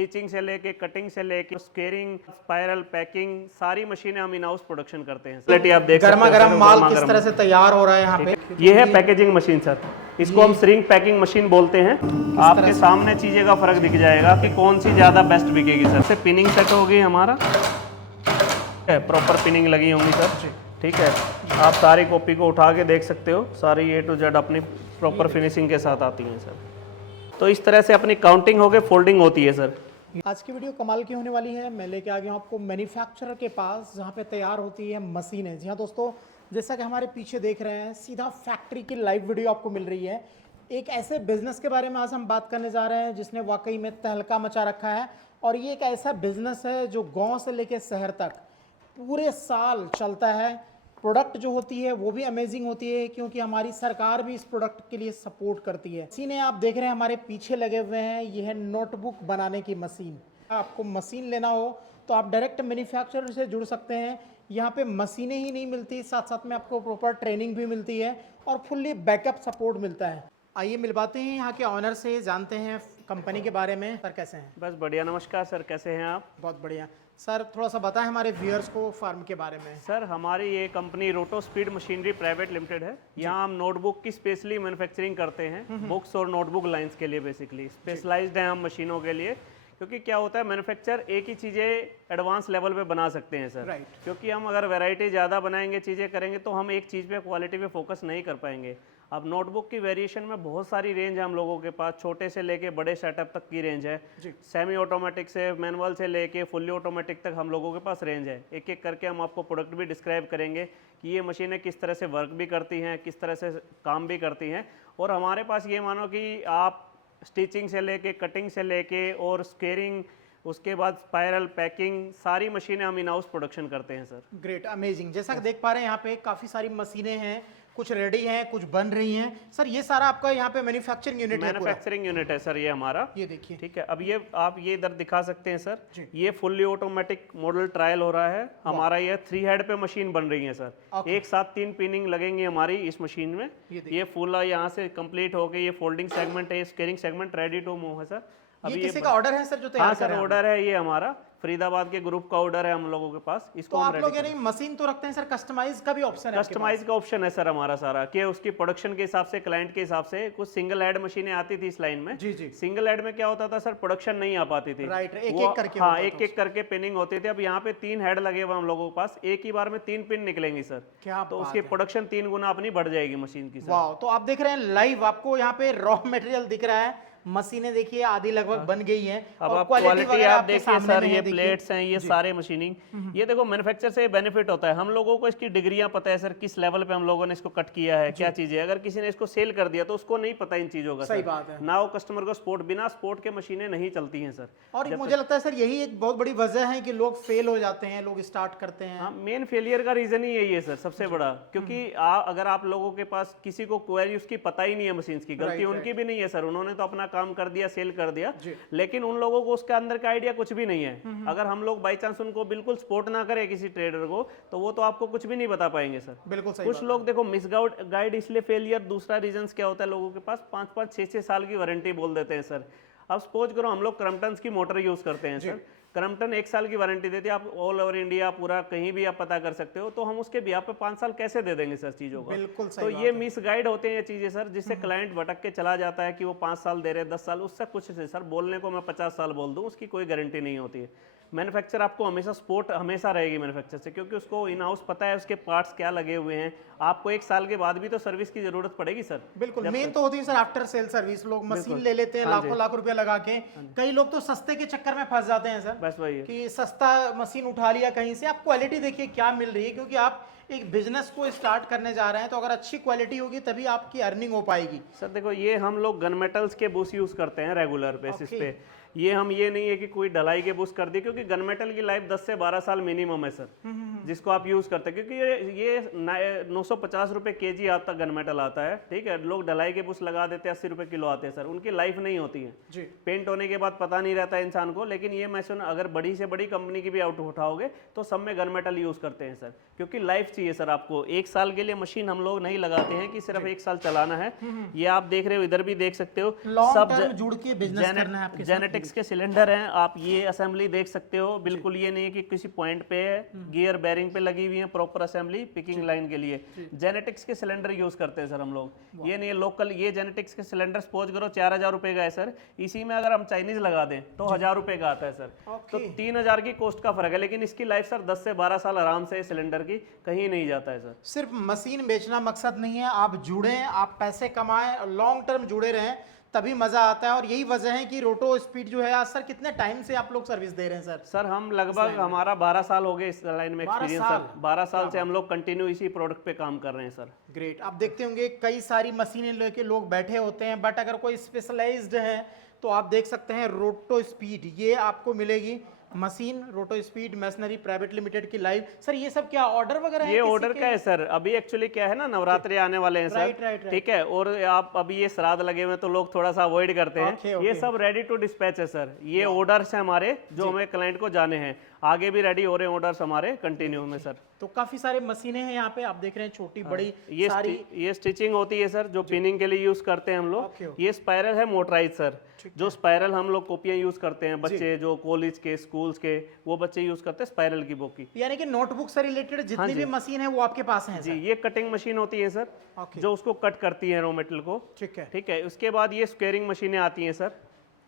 Stitching से लेके cutting से लेके स्केरिंग स्पाइरल पैकिंग सारी मशीनें हम इन हाउस प्रोडक्शन करते हैं। क्वालिटी आप देख सकते गर्मा हो गर्म सर, माल गर्मा किस गर्म। तरह से तैयार हो रहा है यहाँ पे। ये है पैकेजिंग मशीन सर, इसको हम श्रिंक पैकिंग मशीन बोलते हैं। आपके सामने चीजें का फर्क दिख जाएगा कि कौन सी ज्यादा बेस्ट बिकेगी सर। से पिनिंग सेट होगी हमारा, प्रॉपर पिनिंग लगी होंगी सर, ठीक है। आप सारी कॉपी को उठा के देख सकते हो, सारी A to Z अपनी प्रॉपर फिनिशिंग के साथ आती हैं सर। तो इस तरह से अपनी काउंटिंग हो गई, फोल्डिंग होती है सर। आज की वीडियो कमाल की होने वाली है। मैं लेके आ गया हूँ आपको मैन्युफैक्चरर के पास जहाँ पे तैयार होती है मशीनें। जी हाँ दोस्तों, जैसा कि हमारे पीछे देख रहे हैं, सीधा फैक्ट्री की लाइव वीडियो आपको मिल रही है। एक ऐसे बिजनेस के बारे में आज हम बात करने जा रहे हैं जिसने वाकई में तहलका मचा रखा है। और ये एक ऐसा बिजनेस है जो गाँव से लेकर शहर तक पूरे साल चलता है। प्रोडक्ट जो होती है वो भी अमेजिंग होती है, क्योंकि हमारी सरकार भी इस प्रोडक्ट के लिए सपोर्ट करती है। मशीनें आप देख रहे हैं हमारे पीछे लगे हुए हैं, ये है नोटबुक बनाने की मशीन। आपको मशीन लेना हो तो आप डायरेक्ट मैन्युफैक्चरर से जुड़ सकते हैं। यहाँ पे मशीनें ही नहीं मिलती, साथ साथ में आपको प्रॉपर ट्रेनिंग भी मिलती है और फुल्ली बैकअप सपोर्ट मिलता है। आइए मिलवाते हैं यहाँ के ऑनर से, जानते हैं कंपनी के बारे में। सर कैसे हैं? बस बढ़िया, नमस्कार सर, कैसे हैं आप? बहुत बढ़िया। सर थोड़ा सा बताएं हमारे व्यूअर्स को फार्म के बारे में। सर हमारी ये कंपनी रोटो स्पीड मशीनरी प्राइवेट लिमिटेड है। यहाँ हम नोटबुक की स्पेशली मैन्युफैक्चरिंग करते हैं, बुक्स और नोटबुक लाइंस के लिए। बेसिकली स्पेशलाइज्ड हैं हम मशीनों के लिए, क्योंकि क्या होता है मैन्युफैक्चर एक ही चीज़ें एडवांस लेवल पे बना सकते हैं सर। राइट। क्योंकि हम अगर वैरायटी ज़्यादा बनाएंगे, चीज़ें करेंगे, तो हम एक चीज़ पे क्वालिटी पे फोकस नहीं कर पाएंगे। अब नोटबुक की वेरिएशन में बहुत सारी रेंज है हम लोगों के पास, छोटे से लेके बड़े सेटअप तक की रेंज है। सेमी ऑटोमेटिक से मैनुअल से लेके फुल्ली ऑटोमेटिक तक हम लोगों के पास रेंज है। एक एक करके हम आपको प्रोडक्ट भी डिस्क्राइब करेंगे कि ये मशीनें किस तरह से वर्क भी करती हैं, किस तरह से काम भी करती हैं। और हमारे पास ये मानो कि आप स्टिचिंग से लेके कटिंग से लेके और स्केरिंग, उसके बाद स्पाइरल पैकिंग सारी मशीनें हम इन हाउस प्रोडक्शन करते हैं सर। Great, amazing. जैसा कि देख पा रहे हैं यहाँ पे काफ़ी सारी मशीनें हैं, कुछ रेडी हैं, कुछ बन रही हैं। सर ये सारा आपका यहाँ पे मैन्युफैक्चरिंग यूनिट है? मैन्युफैक्चरिंग यूनिट है सर ये हमारा। ये देखिए, ठीक है। अब ये आप ये इधर दिखा सकते हैं सर, ये फुल्ली ऑटोमेटिक मॉडल ट्रायल हो रहा है हमारा। ये 3 हेड पे मशीन बन रही है सर। एक साथ 3 पिनिंग लगेंगी हमारी इस मशीन में। ये फुल यहाँ से कंप्लीट हो गई। ये फोल्डिंग सेगमेंट है, स्केरिंग सेगमेंट रेडी टू मूव है सर। ये किसी का ऑर्डर है सर जो तैयार हाँ कर सर, रहे हैं? ऑर्डर है ये हमारा, फरीदाबाद के ग्रुप का ऑर्डर है हम लोगों के पास। इसको तो हम आप ready लोग यानी मशीन तो रखते हैं सर, कस्टमाइज का भी ऑप्शन है? कस्टमाइज का ऑप्शन है सर हमारा सारा, कि उसकी प्रोडक्शन के हिसाब से, क्लाइंट के हिसाब से। कुछ सिंगल हेड मशीनें आती थी इस लाइन में। जी जी। सिंगल हेड में क्या होता था सर, प्रोडक्शन नहीं आ पाती थी। राइट, एक वो- एक करके हाँ, होता एक था एक करके पिनिंग होती थी। अब यहाँ पे 3 हेड लगे हुए हम लोगों के पास, एक ही बार में 3 पिन निकलेंगी सर। क्या तो बात उसकी है। प्रोडक्शन 3 गुना अपनी बढ़ जाएगी मशीन की सर। वाह, तो आप देख रहे हैं लाइव, आपको यहाँ पे रॉ मटेरियल दिख रहा है। मशीनें देखिए आधी लगभग बन गई हैं। अब और आप क्वालिटी वगैरह आप आपके देखिए सामने सर, में है, ये देखिए। प्लेट्स हैं, ये सारे मशीनिंग। ये देखो मैन्युफैक्चर से बेनिफिट होता है हम लोगों को, इसकी डिग्रियां पता है सर, किस लेवल पे हम लोगों ने इसको कट किया है, क्या चीजें। अगर किसी ने इसको सेल कर दिया तो उसको नहीं पता इन चीजों का। सही बात है। ना वो कस्टमर को सपोर्ट, बिना सपोर्ट के मशीनें नहीं चलती हैं सर। और मुझे लगता है सर यही एक बहुत बड़ी वजह है कि लोग फेल हो जाते हैं, लोग स्टार्ट करते हैं। हाँ, मेन फेलियर का रीजन ही यही है सर, सबसे बड़ा। क्योंकि अगर आप लोगों के पास किसी को क्वेरी उसकी पता ही नहीं है मशीन की, गलती उनकी भी नहीं है सर, उन्होंने तो अपना काम कर दिया, सेल कर दिया, लेकिन उन लोगों को उसके अंदर का आइडिया कुछ भी नहीं है। अगर हम लोग बाई चांस उनको बिल्कुल सपोर्ट ना करें किसी ट्रेडर को, तो वो तो आपको कुछ भी नहीं बता पाएंगे सर। बिल्कुल सही कुछ लोग देखो मिस गाइड इसलिए फेलियर, दूसरा रीजन क्या होता है, लोगों के पास 5-5, 6-6 साल की वारंटी बोल देते हैं सर। अब सपोज करो हम लोग क्रम्पटन की मोटर यूज करते हैं सर, क्रम्पटन 1 साल की वारंटी देती है, आप ऑल ओवर इंडिया पूरा कहीं भी आप पता कर सकते हो, तो हम उसके बिहाफ पे 5 साल कैसे दे देंगे सर चीजों को? बिल्कुल सही तो बात ये है। मिस गाइड होते हैं ये चीजें सर, जिससे क्लाइंट भटक के चला जाता है कि वो 5 साल दे रहे, 10 साल, उससे कुछ नहीं सर। बोलने को मैं 50 साल बोल दूं, उसकी कोई गारंटी नहीं होती है। मैन्युफैक्चर आपको हमेशा सपोर्ट हमेशा रहेगी मैन्युफैक्चर से, क्योंकि उसको इन हाउस पता है उसके पार्ट्स क्या लगे हुए हैं। आपको 1 साल के बाद भी तो सर्विस की जरूरत पड़ेगी सर। बिल्कुल, मेन तो होती है सर आफ्टर सेल सर्विस। लोग मशीन ले लेते हैं लाखों लाख रुपया लगा के, कई लोग तो सस्ते के चक्कर में फंस जाते हैं सर। बस वही है कि सस्ता मशीन उठा लिया कहीं से। आप क्वालिटी देखिए क्या मिल रही है, क्योंकि आप एक बिजनेस को स्टार्ट करने जा रहे हैं, तो अगर अच्छी क्वालिटी होगी तभी आपकी अर्निंग हो पाएगी। सर देखो, ये हम लोग गन मेटल्स के बुश यूज करते हैं रेगुलर बेसिस पे। ये हम ये नहीं है कि कोई ढलाई के बुश कर दी, क्योंकि गन मेटल की लाइफ 10 से 12 साल मिनिमम है सर। जिसको आप यूज करते हैं, क्योंकि ये 950 रुपए केजी आता गन मेटल आता है, ठीक है। लोग ढलाई के बुश लगा देते हैं, 80 रुपए किलो आते हैं सर, उनकी लाइफ नहीं होती है जी। पेंट होने के बाद पता नहीं रहता है इंसान को। लेकिन ये मैं सुन, अगर बड़ी से बड़ी कंपनी की भी आउट उठाओगे तो सब में गन मेटल यूज करते हैं सर, क्योंकि लाइफ चाहिए सर आपको। 1 साल के लिए मशीन हम लोग नहीं लगाते हैं कि सिर्फ 1 साल चलाना है। ये आप देख रहे हो, इधर भी देख सकते हो, लॉन्ग टर्म जुड़ के बिजनेस करना है आपके साथ। जेनेटिक्स के सिलेंडर हैं, आप ये असेंबली देख सकते हो। बिल्कुल ये नहीं है कि किसी पॉइंट पे है, गियर बैरिंग पे लगी हुई है, प्रॉपर असेंबली पिकिंग लाइन के लिए। जेनेटिक्स के सिलेंडर यूज करते हैं सर हम लोग, ये नहीं है लोकल। ये जेनेटिक्स के सिलेंडर सपोज करो 4000 रुपए का है सर, इसी में अगर हम चाइनीज लगा दें तो 1000 रुपए का आता है सर। तो 3000 की कॉस्ट का फर्क है, लेकिन इसकी लाइफ सर 10 से 12 साल आराम से सिलेंडर की कहीं नहीं जाता है सर। सिर्फ मशीन बेचना मकसद नहीं है, आप जुड़े, आप पैसे कमाएं, लॉन्ग टर्म जुड़े रहें, तभी मजा आता है। और यही वजह है कि रोटो स्पीड जो है, आज सर कितने टाइम से आप लोग सर्विस दे रहे हैं सर? सर हम लगभग हमारा 12 साल हो गए इस लाइन में एक्सपीरियंस सर। 12 साल से हम लोग कंटिन्यू इसी प्रोडक्ट पे काम कर रहे हैं सर। ग्रेट। आप देखते होंगे कई सारी मशीनें लेके लोग बैठे होते हैं, बट अगर कोई स्पेशलाइज्ड है तो आप देख सकते हैं रोटो स्पीड, ये आपको मिलेगी मशीन। रोटो स्पीड मशीनरी प्राइवेट लिमिटेड की लाइव। सर ये सब क्या ऑर्डर वगैरह है? ये ऑर्डर का है सर। अभी एक्चुअली क्या है ना, नवरात्रि आने वाले हैं सर, राइट। ठीक है। और आप अभी ये श्राद्ध लगे हुए हैं तो लोग थोड़ा सा अवॉइड करते हैं। ये सब रेडी टू डिस्पैच है सर। ये ऑर्डर्स हैं हमारे जो हमें क्लाइंट को जाने हैं, आगे भी रेडी हो रहे हैं ऑर्डर्स हमारे कंटिन्यू में सर। तो काफी सारे मशीनें हैं यहाँ पे, आप देख रहे हैं छोटी बड़ी सारी। ये स्टिचिंग होती है सर, जो पिनिंग के लिए यूज करते हैं हम लोग। ये स्पाइरल है मोटराइज सर, जो स्पाइरल हम लोग कॉपियां यूज करते हैं, बच्चे जो कॉलेज के स्कूल्स के वो बच्चे यूज करते हैं स्पाइरल की बुक की। यानी कि नोटबुक से रिलेटेड जितनी भी मशीन है वो आपके पास है जी। ये कटिंग मशीन होती है सर, जो उसको कट करती है रॉ मेटेरियल को, ठीक है। उसके बाद ये स्क्वेयरिंग मशीनें आती हैं सर।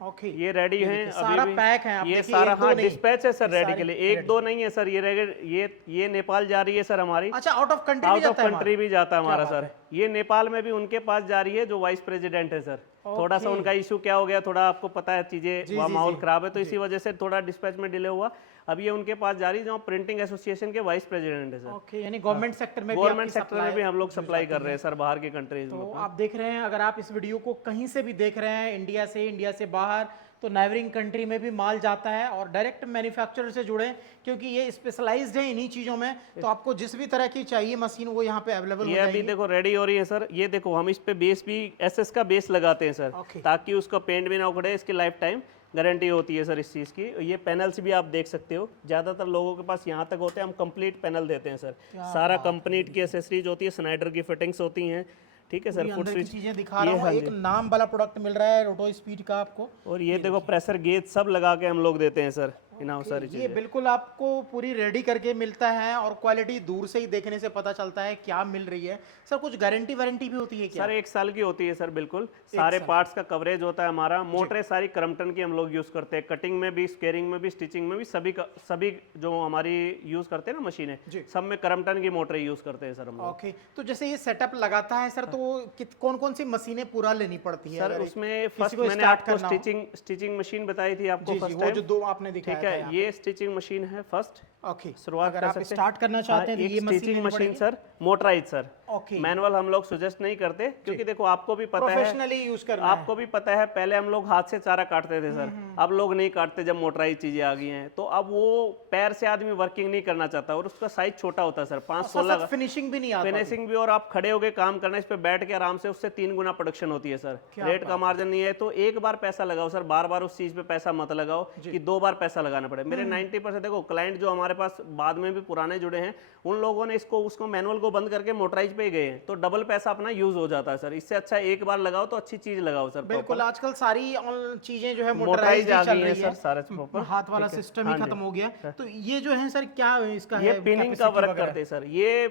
ओके, ये रेडी हैं सारा अभी भी। पैक है, आप ये देखिए, सारा एक दो हाँ नहीं, डिस्पैच है सर रेडी के लिए। सारी 1 2 नहीं है सर। ये नेपाल जा रही है सर हमारी। अच्छा, आउट ऑफ कंट्री भी आउट ऑफ जाता है कंट्री भी जाता है हमारा सर। ये नेपाल में भी उनके पास जा रही है, जो वाइस प्रेसिडेंट है सर। थोड़ा सा उनका इशू क्या हो गया, थोड़ा आपको पता है चीजें, वहाँ माहौल खराब है, तो इसी वजह से थोड़ा डिस्पैच में डिले हुआ। अब ये उनके पास जा रही है, जो प्रिंटिंग एसोसिएशन के वाइस प्रेसिडेंट है सर। ओके, यानी गवर्नमेंट सेक्टर में भी गवर्नमेंट सेक्टर में भी हम लोग सप्लाई कर रहे हैं सर, बाहर की कंट्रीज में। तो आप देख रहे हैं, अगर आप इस वीडियो को कहीं से भी देख रहे हैं, इंडिया से बाहर, तो नेबरिंग कंट्री में भी माल जाता है। और डायरेक्ट मैन्युफैक्चरर से जुड़े, क्योंकि ये स्पेशलाइज्ड है इन्हीं चीज़ों में, तो आपको जिस भी तरह की चाहिए मशीन वो यहाँ पे अवेलेबल हो ये अभी देखो रेडी हो रही है सर। ये देखो हम इस पे बेस भी एसएस का बेस लगाते हैं सर, ताकि उसका पेंट भी ना उखड़े। इसकी लाइफ टाइम गारंटी होती है सर इस चीज़ की। ये पैनल्स भी आप देख सकते हो, ज़्यादातर लोगों के पास यहाँ तक होते हैं। हम कंप्लीट पैनल देते हैं सर, सारा कंपनी की एसेसरीज होती है, स्नाइडर की फिटिंग्स होती हैं, ठीक है सर। फुट स्विच चीजें दिखा रहा हूँ, एक नाम वाला प्रोडक्ट मिल रहा है रोटो स्पीड का आपको। और ये देखो प्रेशर गेज सब लगा के हम लोग देते हैं सर, सारी ये चीजें। बिल्कुल आपको पूरी रेडी करके मिलता है, और क्वालिटी दूर से ही देखने से पता चलता है क्या मिल रही है। सर कुछ गारंटी वारंटी भी होती है क्या? सर 1 साल की होती है सर, बिल्कुल सारे पार्ट्स का कवरेज होता है हमारा। मोटरें सारी क्रम्पटन की हम लोग यूज करते हैं, कटिंग में भी, स्क्वेयरिंग में भी, स्टिचिंग में भी, सभी जो हमारी यूज करते हैं ना मशीनें, सब में क्रम्पटन की मोटरें यूज करते हैं सर हम लोग। ओके, तो जैसे ये सेटअप लगाता है सर, तो कौन कौन सी मशीनें पूरा लेनी पड़ती है सर? उसमें फर्स्ट मैंने आपको स्टिचिंग मशीन बताई थी आपको फर्स्ट टाइम, जो 2 आपने दिखाया, ठीक है। ये स्टिचिंग मशीन है फर्स्ट। ओके, शुरुआत अगर आप स्टार्ट करना चाहते हैं तो ये stitching machine sir, motorise sir. Okay, manual हम लोग सजेस्ट नहीं करते, क्योंकि देखो आपको भी पता है, प्रोफेशनली यूज करना है। आपको भी पता है, पहले हम लोग हाथ से चारा काटते थे सर, अब लोग नहीं काटते जब मोटराइज चीजें आ गई हैं। तो अब वो पैर से आदमी वर्किंग नहीं करना चाहता, और उसका साइज छोटा होता है सर, 5-16 फिनिशिंग भी नहीं आता, फिनिशिंग भी। और आप खड़े होके काम करना, इस पे बैठ के आराम से, उससे 3 गुना प्रोडक्शन होती है सर। रेट का मार्जिन नहीं है, तो एक बार पैसा लगाओ सर, बार बार उस चीज पे पैसा मत लगाओ कि 2 बार पैसा लगाना पड़े। मेरे 90% देखो क्लाइंट जो हमारे पास बाद में भी पुराने जुड़े हैं, उन लोगों ने उसको मैनुअल को बंद करके मोटराइज पे गए हैं, तो डबल पैसा अपना यूज हो जाता है सर। इससे अच्छा एक बार लगाओ तो अच्छी चीज लगाओ सर। बिल्कुल, आजकल सारी चीजें जो है मोटराइज आ गई है सर, सारे हाथ वाला सिस्टम ही खत्म हो गया। तो ये जो है सर, क्या इसका ये पिनिंग का वर्क करते हैं सर। ये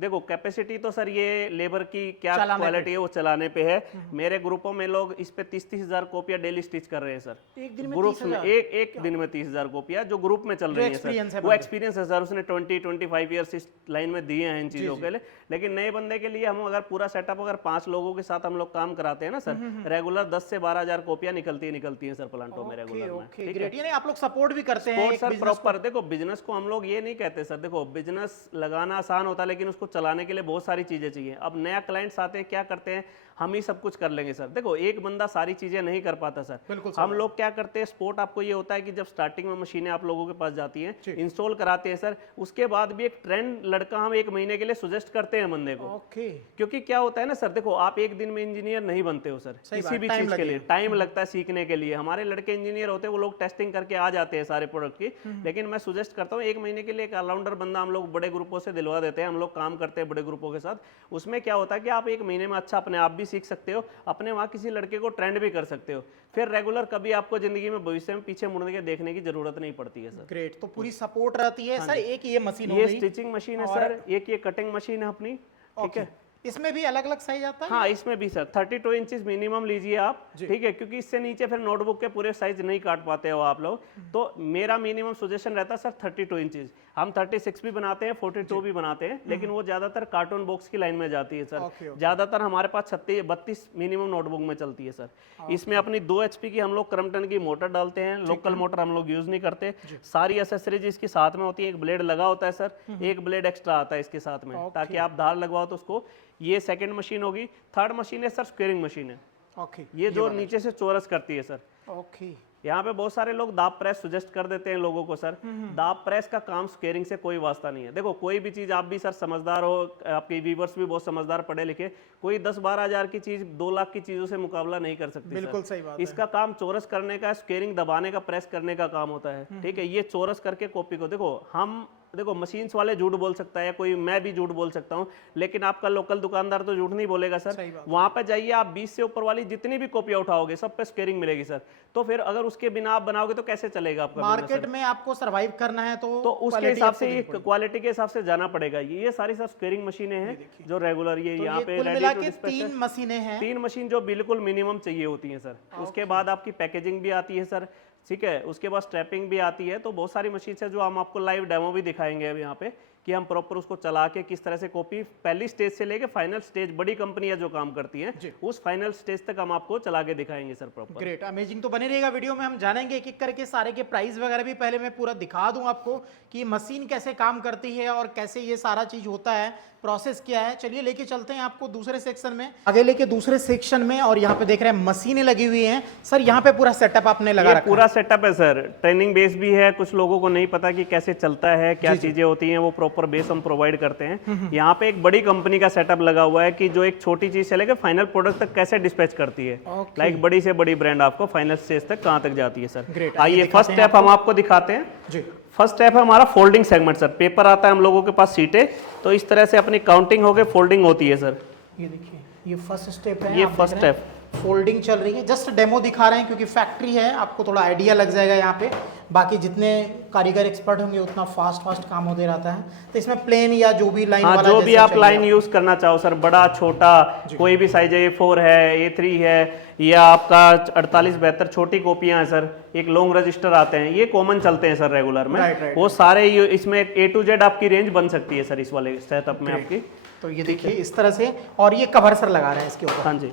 देखो कैपेसिटी तो सर, ये लेबर की क्या क्वालिटी है वो चलाने पे है। मेरे ग्रुपों में लोग इस पे 30-30 हजार कॉपियां डेली स्टिच कर रहे हैं सर, एक दिन में। ग्रुप्स में एक दिन में 30 हजार कॉपियां जो ग्रुप में चल रही है सर। वो एक्सपीरियंस है सर, उसने 20-25 ईयर्स इस लाइन में दिए हैं इन चीजों के लिए। लेकिन नए बंदे के लिए हम अगर पूरा सेटअप, अगर 5 लोगों के साथ हम लोग काम कराते हैं ना सर, रेगुलर 10 से 12 हजार कॉपियां निकलती है सर प्लांटों में रेगुलर में। ठीक है, यानी आप लोग सपोर्ट भी करते हैं सर प्रॉपर। देखो बिजनेस को हम लोग ये नहीं कहते सर, देखो बिजनेस लगाना आसान होता है, लेकिन उसको चलाने के लिए बहुत सारी चीजें चाहिए। अब नया क्लाइंट्स आते हैं, क्या करते हैं, हम ही सब कुछ कर लेंगे सर। देखो एक बंदा सारी चीजें नहीं कर पाता सर। बिल्कुल हम लोग क्या करते हैं, स्पोर्ट आपको ये होता है कि जब स्टार्टिंग में मशीनें आप लोगों के पास जाती हैं, इंस्टॉल कराते हैं सर, उसके बाद भी एक ट्रेंड लड़का हम 1 महीने के लिए सजेस्ट करते हैं बंदे को। ओके। क्योंकि क्या होता है ना सर, देखो आप एक दिन में इंजीनियर नहीं बनते हो सर, किसी भी चीज के लिए टाइम लगता है सीखने के लिए। हमारे लड़के इंजीनियर होते हैं, वो लोग टेस्टिंग करके आ जाते हैं सारे प्रोडक्ट की, लेकिन मैं सुजेस्ट करता हूँ 1 महीने के लिए एक ऑलराउंडर बंदा हम लोग बड़े ग्रुपों से दिलवा देते हैं। हम लोग काम करते हैं बड़े ग्रुपों के साथ। उसमें क्या होता है कि आप 1 महीने में अच्छा अपने आप भी सीख सकते हो, अपने वहाँ किसी लड़के को ट्रेंड भी कर सकते हो, फिर रेगुलर कभी आपको जिंदगी में भविष्य में पीछे मुड़ने के देखने की जरूरत नहीं पड़ती है सर। ग्रेट, तो पूरी सपोर्ट रहती है सर। एक ये मशीन हो ये गई, स्टिचिंग मशीन है सर, एक ये कटिंग मशीन है अपनी, ठीक है। इसमें भी अलग अलग साइज आता है? हाँ इसमें भी सर 32 इंचेस मिनिमम लीजिए आप, ठीक है, क्योंकि इससे नीचे फिर नोटबुक के पूरे साइज नहीं काट पाते हो आप लोग। तो मेरा मिनिमम सजेशन रहता है सर 32 इंचेस। हम 36 भी बनाते हैं, 42 भी बनाते हैं, लेकिन वो ज्यादातर कार्टून बॉक्स की लाइन में जाती है सर। ज्यादातर हमारे पास 32 मिनिमम नोटबुक में चलती है सर। इसमें अपनी 2 HP की हम लोग क्रम्पटन की मोटर डालते हैं, लोकल मोटर हम लोग यूज नहीं करते। सारी एसेसरीज इसके साथ में होती है, एक ब्लेड लगा होता है सर, एक ब्लेड एक्स्ट्रा आता है इसके साथ में, ताकि आप धार लगवाओ तो उसको। ये सेकंड मशीन होगी। थर्ड मशीन है सर स्क्वेयरिंग मशीन है। ओके, ये जो नीचे से चौरस करती है सर। ओके। यहाँ पे बहुत सारे लोग दाब प्रेस सजेस्ट कर देते हैं लोगों को सर। दाब प्रेस का काम स्क्वेयरिंग से कोई वास्ता नहीं है। देखो कोई भी चीज, आप भी सर समझदार हो, आपके व्यूवर्स भी बहुत समझदार पढ़े लिखे, कोई 10-12 हज़ार की चीज 2 लाख की चीजों से मुकाबला नहीं कर सकती। बिल्कुल सही बात है। इसका काम चौरस करने का, स्क्वेयरिंग दबाने का, प्रेस करने का काम होता है, ठीक है। ये चौरस करके कॉपी को, देखो मशीन्स वाले झूठ बोल सकता है, कोई मैं भी झूठ बोल सकता हूँ, लेकिन आपका लोकल दुकानदार तो झूठ नहीं बोलेगा सर। वहां पे जाइए आप, 20 से ऊपर वाली जितनी भी कॉपियां उठाओगे सब पे स्क्वेयरिंग मिलेगी सर। तो फिर अगर उसके बिना आप बनाओगे तो कैसे चलेगा आपका मार्केट में? आपको सरवाइव करना है तो उसके हिसाब से, क्वालिटी के हिसाब से जाना पड़ेगा। ये सारी सब स्क्वेयरिंग मशीनें हैं जो रेगुलर, ये यहाँ पे मिला के 3 मशीनें हैं। 3 मशीन जो बिल्कुल मिनिमम चाहिए होती है सर। उसके बाद आपकी पैकेजिंग भी आती है सर, ठीक है। उसके बाद स्ट्रैपिंग भी आती है। तो बहुत सारी मशीन है जो हम आपको लाइव डेमो भी दिखाएंगे अब यहाँ पे, कि हम प्रॉपर उसको चला के किस तरह से कॉपी पहली स्टेज से लेके फाइनल स्टेज, बड़ी कंपनियां जो काम करती हैं उस फाइनल स्टेज तक हम आपको चला के दिखाएंगे सर प्रॉपर। Great, amazing. तो बने रहेगा वीडियो में, हम जानेंगे एक एक करके सारे के प्राइस वगैरह भी। पहले मैं पूरा दिखा दूं आपको कि मशीन कैसे काम करती है और कैसे ये सारा चीज होता है, प्रोसेस क्या है। चलिए लेके चलते हैं आपको दूसरे सेक्शन में, आगे लेके दूसरे सेक्शन में। और यहाँ पे देख रहे हैं मशीनें लगी हुई हैं सर। यहाँ पे पूरा सेटअप आपने लगा रखा है? पूरा सेटअप है सर, ट्रेनिंग बेस भी है। कुछ लोगों को नहीं पता कि कैसे चलता है, क्या चीजें होती हैं, वो प्रॉपर बेस हम प्रोवाइड करते हैं। यहाँ पे एक बड़ी कंपनी का सेटअप लगा हुआ है कि जो एक छोटी चीज से लेकर फाइनल प्रोडक्ट तक कैसे डिस्पैच करती है। लाइक बड़ी से बड़ी ब्रांड आपको फाइनल स्टेज तक कहाँ तक जाती है सर। आइए फर्स्ट स्टेप हम आपको दिखाते हैं जी। फर्स्ट स्टेप है हमारा फोल्डिंग सेगमेंट सर। पेपर आता है हम लोगों के पास, सीटें, तो इस तरह से अपनी काउंटिंग हो गई, फोल्डिंग होती है सर। ये देखिए, ये फर्स्ट स्टेप है। ये फर्स्ट स्टेप, फोल्डिंग चल रही है। जस्ट डेमो दिखा रहे हैं क्योंकि फैक्ट्री है, आपको थोड़ा आइडिया लग जाएगा यहाँ पे। बाकी जितने कारीगर एक्सपर्ट होंगे उतना फास्ट काम होते रहता है। तो इसमें प्लेन या जो भी लाइन वाला, जो भी आप लाइन यूज करना चाहो सर, बड़ा छोटा कोई भी साइज है, A4 है, A3 है, या आपका 48-72 छोटी कॉपियां हैं सर। एक लॉन्ग रजिस्टर आते हैं, ये कॉमन चलते हैं सर रेगुलर में। वो सारे इसमें A to Z आपकी रेंज बन सकती है सर इस वाले सेटअप में आपकी। तो ये देखिए इस तरह से, और ये कवर सर लगा रहे हैं इसके ऊपर। हाँ जी,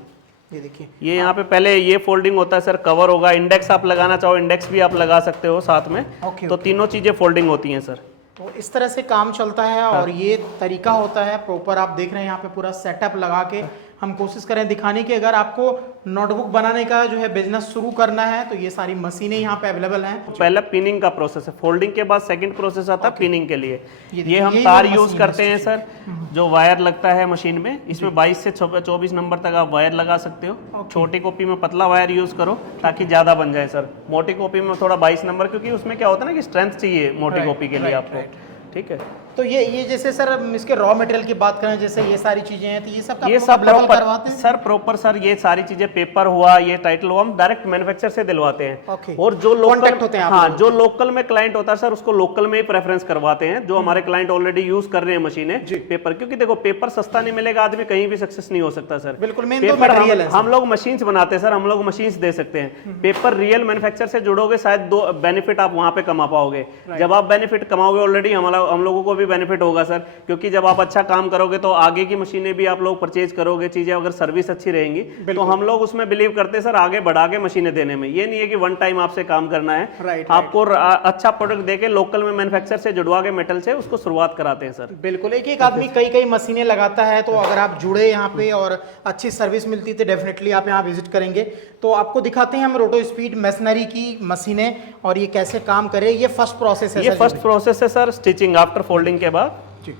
ये देखिए, ये यहाँ पे पहले ये फोल्डिंग होता है सर, कवर होगा, इंडेक्स आप लगाना चाहो इंडेक्स भी आप लगा सकते हो साथ में। तो तीनों चीजें फोल्डिंग होती हैं सर। तो इस तरह से काम चलता है और ये तरीका होता है प्रॉपर। आप देख रहे हैं यहाँ पे पूरा सेटअप लगा के हम कोशिश करें दिखाने की। अगर आपको नोटबुक बनाने का जो है बिजनेस शुरू करना है तो ये सारी मशीनें यहाँ पे अवेलेबल हैं। पहला पिनिंग का प्रोसेस है, फोल्डिंग के बाद सेकंड प्रोसेस आता है पिनिंग के लिए। ये हम तार यूज करते हैं सर, जो वायर लगता है मशीन में। इसमें 22 से 24 नंबर तक आप वायर लगा सकते हो। छोटी कॉपी में पतला वायर यूज करो ताकि ज्यादा बन जाए सर। मोटी कॉपी में थोड़ा 22 नंबर, क्योंकि उसमें क्या होता है ना कि स्ट्रेंथ चाहिए मोटी कॉपी के लिए आपको, ठीक है। तो ये जैसे सर इसके रॉ मटेरियल की बात करें, जैसे ये सारी चीजें हैं, तो ये सब करवाते हैं सर प्रॉपर सर। ये सारी चीजें, पेपर हुआ, ये टाइटल हुआ, हम डायरेक्ट मैन्युफैक्चर से दिलवाते हैं। और जो लोकल होते हैं, हाँ, जो लोकल में क्लाइंट होता है सर, उसको लोकल में ही प्रेफरेंस करवाते हैं। जो हमारे क्लाइंट ऑलरेडी यूज कर रहे हैं मशीनें, पेपर, क्योंकि देखो पेपर सस्ता नहीं मिलेगा, आदमी कहीं भी सक्सेस नहीं हो सकता सर। बिल्कुल, पेपर हम लोग मशीन्स बनाते हैं सर, हम लोग मशीन्स दे सकते हैं। पेपर रियल मैन्युफैक्चर से जुड़ोगे, शायद 2 बेनिफिट आप वहां पे कमा पाओगे। जब आप बेनिफिट कमाओगे, ऑलरेडी हम लोगों को भी बेनिफिट होगा सर, क्योंकि जब आप अच्छा काम करोगे तो आगे की मशीनें भी आप लोग परचेज करोगे, चीज़ें अगर सर्विस अच्छी रहेंगी तो हम लोग उसमें बिलीव करते हैं सर आगे बढ़ा के मशीनें देने में। ये नहीं है कि वन टाइम आपसे काम करना है, आपको अच्छा प्रोडक्ट देके लोकल में मैन्युफैक्चर से जुड़वा के मेटल से उसको शुरुआत कराते हैं सर। बिल्कुल, एक एक आदमी कई कई मशीनें लगाता है, तो अगर आप जुड़े यहाँ पे और अच्छी सर्विस मिलती तो डेफिनेटली आप यहाँ विजिट करेंगे। तो आपको दिखाते हैं हम रोटो स्पीड मशीनरी की मशीनें और ये कैसे काम करे। ये फर्स्ट प्रोसेस है, ये फर्स्ट प्रोसेस है सर स्टिचिंग आफ्टर फोल्डिंग के बाद। जी,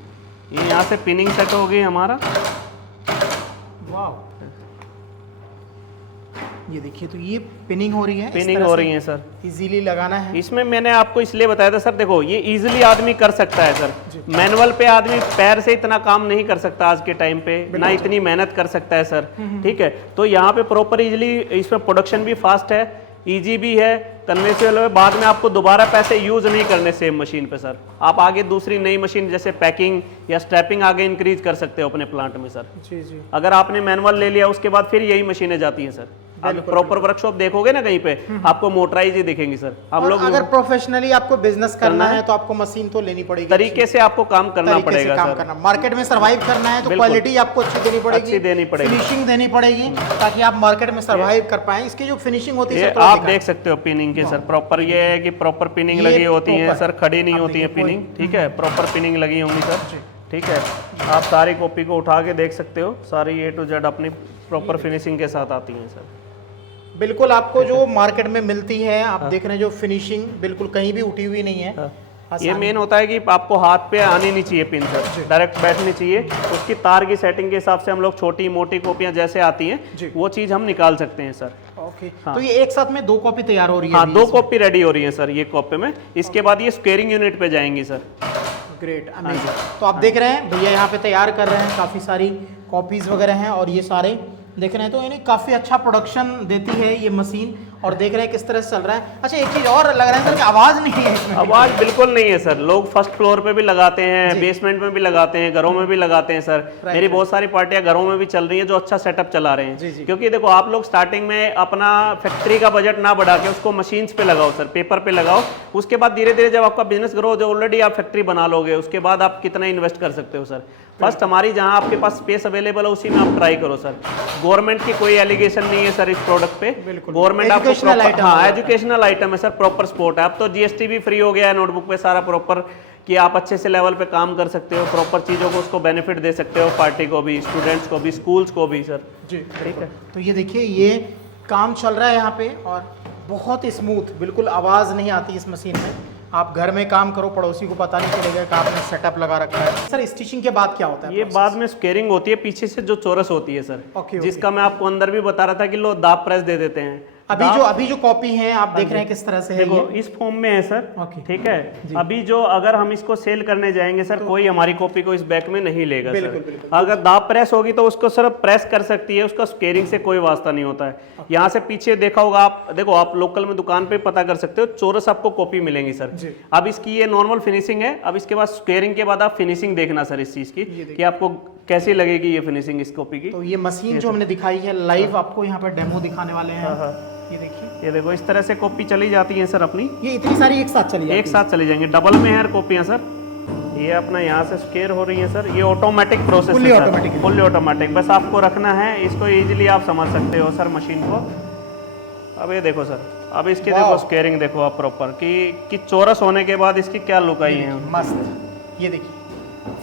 ये यहाँ से पिनिंग सेट हो गई हमारा। वाह, ये देखिए, तो ये पिनिंग हो रही है, पिनिंग हो रही है सर, इजीली लगाना है। इसमें मैंने आपको इसलिए बताया था सर, देखो ये इजीली आदमी कर सकता है सर, मैनुअल पे आदमी पैर से इतना काम नहीं कर सकता आज के टाइम पे, ना इतनी मेहनत कर सकता है सर, ठीक है। तो यहाँ पे प्रॉपर इजीली इसमें प्रोडक्शन भी फास्ट है, इजी भी है, कन्वेंशनल है, बाद में आपको दोबारा पैसे यूज नहीं करने सेम मशीन पे सर। आप आगे दूसरी नई मशीन जैसे पैकिंग या स्ट्रैपिंग आगे इंक्रीज कर सकते हो अपने प्लांट में सर। जी जी, अगर आपने मैनुअल ले लिया उसके बाद फिर यही मशीनें जाती हैं सर। आप प्रॉपर वर्कशॉप देखोगे ना कहीं पे आपको मोटराइज ही दिखेंगी सर। हम लोग अगर प्रोफेशनली आपको बिजनेस करना है तो आपको मशीन तो लेनी पड़ेगी, तरीके से आपको काम करना पड़ेगा काम सर। करना, मार्केट में सरवाइव करना है तो क्वालिटी आपको अच्छी देनी पड़ेगी, अच्छी देनी पड़ेगी, फिनिशिंग देनी पड़ेगी ताकि आप मार्केट में सरवाइव कर पाए। इसकी जो फिनिशिंग होती है ये सर, आप देख सकते हो पिनिंग के सर, प्रॉपर ये है कि प्रॉपर पिनिंग लगी होती है सर, खड़ी नहीं होती है पिनिंग, ठीक है, प्रॉपर पिनिंग लगी होंगी सर, ठीक है। आप सारी कॉपी को उठा के देख सकते हो, सारी A to Z अपनी प्रॉपर फिनिशिंग के साथ आती है सर। बिल्कुल, आपको जो मार्केट में मिलती है आप देख रहे हैं, जो फिनिशिंग बिल्कुल कहीं भी उठी हुई नहीं है। ये मेन होता है कि आपको हाथ पे आनी नहीं चाहिए पिन सर, डायरेक्ट बैठनी चाहिए। उसकी तार की सेटिंग के हिसाब से हम लोग छोटी मोटी कॉपियां जैसे आती हैं वो चीज हम निकाल सकते हैं सर। ओके, तो ये एक साथ में 2 कॉपी तैयार हो रही है? हाँ, 2 कॉपी रेडी हो रही है सर ये कॉपी में। इसके बाद ये स्क्वेयरिंग यूनिट पे जाएंगी सर। Great, amazing. तो आप देख रहे हैं भैया यहाँ पे तैयार कर रहे हैं, काफ़ी सारी कॉपीज़ वगैरह हैं और ये सारे देख रहे हैं, तो यानी काफ़ी अच्छा प्रोडक्शन देती है ये मशीन। और देख रहे हैं किस तरह से चल रहा है। अच्छा, एक चीज़ और लग रहा है सर कि आवाज़ नहीं है इसमें। आवाज़ बिल्कुल नहीं है सर, लोग फर्स्ट फ्लोर पे भी लगाते हैं, बेसमेंट में भी लगाते हैं, घरों में भी लगाते हैं सर। मेरी बहुत सारी पार्टियां घरों में भी चल रही हैं जो अच्छा सेटअप चला रहे हैं। क्योंकि देखो आप लोग स्टार्टिंग में अपना फैक्ट्री का बजट ना बढ़ा के उसको मशीन्स पे लगाओ सर, पेपर पे लगाओ। उसके बाद धीरे धीरे जब आपका बिजनेस ग्रो, जो ऑलरेडी आप फैक्ट्री बना लोगे, उसके बाद आप कितना इन्वेस्ट कर सकते हो सर। फर्स्ट हमारी जहां आपके पास स्पेस अवेलेबल है उसी में आप ट्राई करो सर। गवर्नमेंट की कोई एलिगेशन नहीं है सर इस प्रोडक्ट पे। गवर्नमेंट आपको एजुकेशनल आइटम है सर, प्रॉपर सपोर्ट है। अब तो GST भी फ्री हो गया है नोटबुक पे सारा प्रॉपर, कि आप अच्छे से लेवल पे काम कर सकते हो, प्रॉपर चीज़ों को उसको बेनिफिट दे सकते हो, पार्टी को भी, स्टूडेंट्स को भी, स्कूल्स को भी सर। जी, ठीक है। तो ये देखिए, ये काम चल रहा है यहाँ पे और बहुत स्मूथ, बिल्कुल आवाज़ नहीं आती इस मशीन में। आप घर में काम करो, पड़ोसी को पता नहीं चलेगा कि आपने सेटअप लगा रखा है। सर, स्टिचिंग के बाद क्या होता है? ये बाद में स्क्वेयरिंग होती है, पीछे से जो चौरस होती है सर, जिसका मैं आपको अंदर भी बता रहा था कि लोग दाब प्रेस दे देते हैं। अभी जो कॉपी है आप देख रहे हैं किस तरह से है, देखो इस फॉर्म में है सर, ठीक है। अभी जो अगर हम इसको सेल करने जाएंगे सर, कोई हमारी कॉपी को इस बैग में नहीं लेगा सर। अगर दाब प्रेस होगी तो उसको सर प्रेस कर सकती है, उसका स्क्वेयरिंग से कोई वास्ता नहीं होता है। यहाँ से पीछे देखा होगा आप, देखो आप लोकल में दुकान पे पता कर सकते हो, चौरस आपको कॉपी मिलेंगी सर। अब इसकी ये नॉर्मल फिनिशिंग है, अब इसके बाद स्क्वेयरिंग के बाद आप फिनिशिंग देखना सर इस चीज की कि आपको कैसी लगेगी ये फिनिशिंग इस कॉपी की। तो ये मशीन जो हमने दिखाई है लाइव, आपको यहाँ पर डेमो दिखाने वाले हैं। ये देखिए, ये देखो इस तरह से कॉपी चली जाती है सर अपनी। ये इतनी सारी एक साथ चली जाएगी? एक साथ चली जाएंगे, डबल में है कॉपियां सर। ये अपना यहाँ से स्क्वेयर हो रही है सर, ये ऑटोमेटिक प्रोसेस है, फुल्ली ऑटोमेटिक। बस आपको रखना है इसको, इजीली आप समझ सकते हो सर मशीन को। अब ये देखो सर, अब इसकी देखो स्क्वेयरिंग देखो आप प्रॉपर कि चौरस होने के बाद इसकी क्या लुक आई है। मस्त, ये देखिए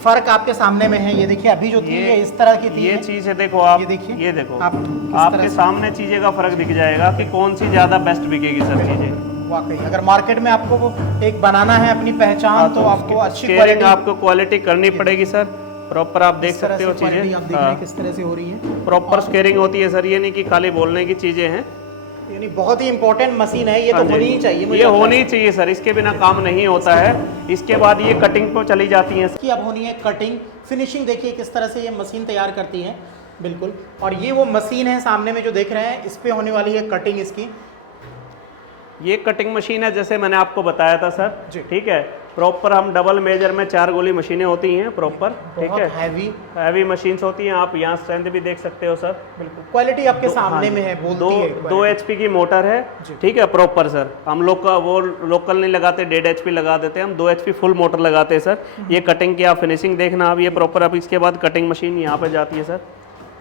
फर्क आपके सामने में है। ये देखिए, अभी जो थी ये इस तरह की थी, ये चीज है देखो आप, ये देखो आपके सामने चीजें का फर्क दिख जाएगा कि कौन सी ज्यादा बेस्ट बिकेगी सर चीजें। वाकई अगर मार्केट में आपको एक बनाना है अपनी पहचान, तो आपको अच्छी क्वालिटी, आपको क्वालिटी करनी पड़ेगी सर। प्रॉपर आप देख सकते हो चीजें किस तरह से हो रही है, प्रॉपर स्क्वेयरिंग होती है सर। ये नहीं कि खाली बोलने की चीजें हैं, यानी बहुत ही इंपॉर्टेंट मशीन है ये। तो होनी ही चाहिए, ये होनी चाहिए सर, इसके बिना काम नहीं होता है। इसके बाद ये कटिंग पर चली जाती है इसकी, अब होनी है कटिंग। फिनिशिंग देखिए किस तरह से ये मशीन तैयार करती है, बिल्कुल। और ये वो मशीन है सामने में जो देख रहे हैं, इस पे होने वाली है कटिंग इसकी। ये कटिंग मशीन है जैसे मैंने आपको बताया था सर, ठीक है। प्रॉपर हम डबल मेजर में 4 गोली मशीनें होती हैं प्रॉपर, ठीक बहुत है। हैवी मशीन्स होती हैं, आप यहाँ स्ट्रेंथ भी देख सकते हो सर। बिल्कुल क्वालिटी आपके सामने में है, बोलती है 2 HP की मोटर है, ठीक है प्रॉपर सर। हम लोग का वो लोकल नहीं लगाते, 1.5 HP लगा देते हैं हम, 2 HP फुल मोटर लगाते हैं सर। ये कटिंग की आप फिनिशिंग देखना अब ये प्रॉपर। अब इसके बाद कटिंग मशीन यहाँ पे जाती है सर,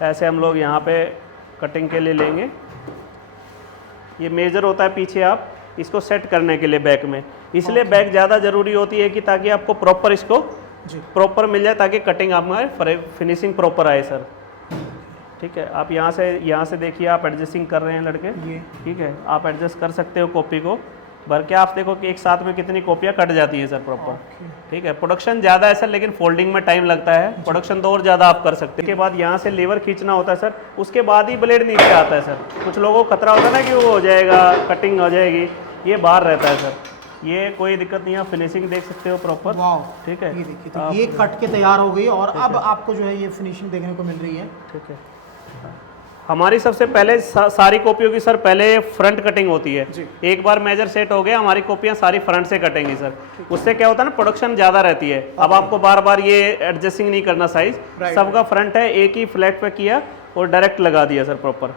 ऐसे हम लोग यहाँ पे कटिंग के लिए लेंगे। ये मेजर होता है पीछे आप इसको सेट करने के लिए बैक में, इसलिए बैक ज़्यादा ज़रूरी होती है कि ताकि आपको प्रॉपर इसको प्रॉपर मिल जाए, ताकि कटिंग हमारे फिनिशिंग प्रॉपर आए सर, ठीक है। आप यहाँ से देखिए, आप एडजस्टिंग कर रहे हैं लड़के, ठीक है। आप एडजस्ट कर सकते हो कॉपी को भर के। आप देखो कि एक साथ में कितनी कॉपियाँ कट जाती हैं सर प्रॉपर, ठीक है। प्रोडक्शन ज़्यादा है सर, लेकिन फोल्डिंग में टाइम लगता है, प्रोडक्शन तो और ज़्यादा आप कर सकते हैं। उसके बाद यहाँ से लीवर खींचना होता है सर, उसके बाद ही ब्लेड नीचे आता है सर। कुछ लोगों को खतरा होता है ना कि वो हो जाएगा, कटिंग हो जाएगी, ये बाहर रहता है सर, ये कोई दिक्कत नहीं है। आप फिनिशिंग देख सकते हो प्रॉपर, ठीक है। ये देखिए, तो ये कट के तैयार हो गई और अब आपको जो है ये फिनिशिंग देखने को मिल रही है, ठीक है। हमारी सबसे पहले सारी कॉपियों की सर पहले फ्रंट कटिंग होती है। एक बार मेजर सेट हो गया, हमारी कॉपियां सारी फ्रंट से कटेंगी सर। उससे क्या होता है ना, प्रोडक्शन ज़्यादा रहती है। अब आपको बार बार ये एडजस्टिंग नहीं करना साइज, सबका फ्रंट है, एक ही फ्लैट पे किया और डायरेक्ट लगा दिया सर प्रॉपर।